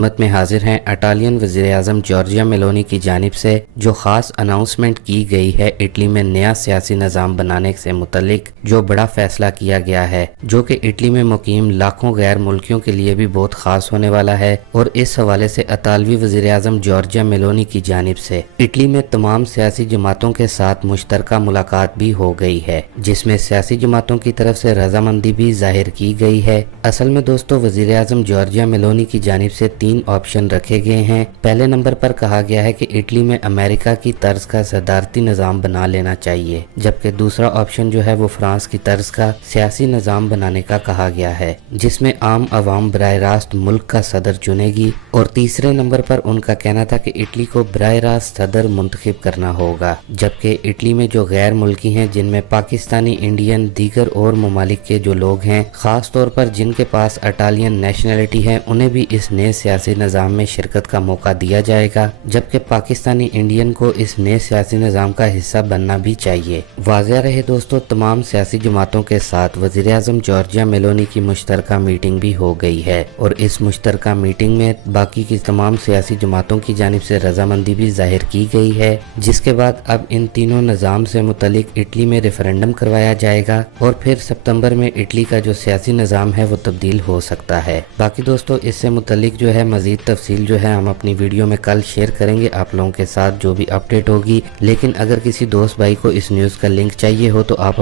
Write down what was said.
खिदमत में हाजिर हैं। इटालियन वज़ीर-ए-आज़म जॉर्जिया मेलोनी की जानिब से जो ख़ास अनाउंसमेंट की गई है इटली में नया सियासी निज़ाम बनाने से मुतल्लिक जो बड़ा फैसला किया गया है, जो कि इटली में मुकीम लाखों गैर मुल्कियों के लिए भी बहुत ख़ास होने वाला है। और इस हवाले से इतालवी वज़ीर-ए-आज़म जॉर्जिया मेलोनी की जानिब से इटली में तमाम सियासी जमातों के साथ मुश्तरका मुलाकात भी हो गई है, जिसमें सियासी जमातों की तरफ से रजामंदी भी जाहिर की गई है। असल में दोस्तों, वज़ीर-ए-आज़म जॉर्जिया मेलोनी की जानिब से 3 ऑप्शन रखे गए हैं। पहले नंबर पर कहा गया है कि इटली में अमेरिका की तर्ज का सदारती निज़ाम बना लेना चाहिए, जबकि दूसरा ऑप्शन जो है वो फ्रांस की तर्ज का सियासी निज़ाम बनाने का कहा गया है, जिसमें आम आवाम बराह रास्त मुल्क का सदर चुनेगी। और तीसरे नंबर पर उनका कहना था कि इटली को बराह रास्त सदर मुंतखब करना होगा, जबकि इटली में जो गैर मुल्की हैं, जिनमें पाकिस्तानी, इंडियन, दीगर और ममालिक के जो लोग हैं, खास तौर पर जिनके पास इटालियन नेशनलिटी है, उन्हें भी इस नए सियासी निज़ाम में शिरकत का मौका दिया जाएगा, जबकि पाकिस्तानी इंडियन को इस नए सियासी निज़ाम का हिस्सा बनना भी चाहिए। वाज़ेह रहे दोस्तों, तमाम सियासी जमातों के साथ वज़ीर-ए-आज़म जॉर्जिया मेलोनी की मुश्तरका मीटिंग भी हो गई है और इस मुश्तरका मीटिंग में बाकी की तमाम सियासी जमातों की जानिब से रजामंदी भी जाहिर की गई है, जिसके बाद अब इन तीनों निज़ाम से मुतलिक इटली में रेफरेंडम करवाया जाएगा और फिर सितंबर में इटली का जो सियासी निज़ाम है वो तब्दील हो सकता है। बाकी दोस्तों, इससे मुतलिक जो है मज़ीद तफसील जो है हम अपनी वीडियो में कल शेयर करेंगे आप लोगों के साथ जो भी अपडेट होगी। लेकिन अगर किसी दोस्त भाई को इस न्यूज़ का लिंक चाहिए हो तो आप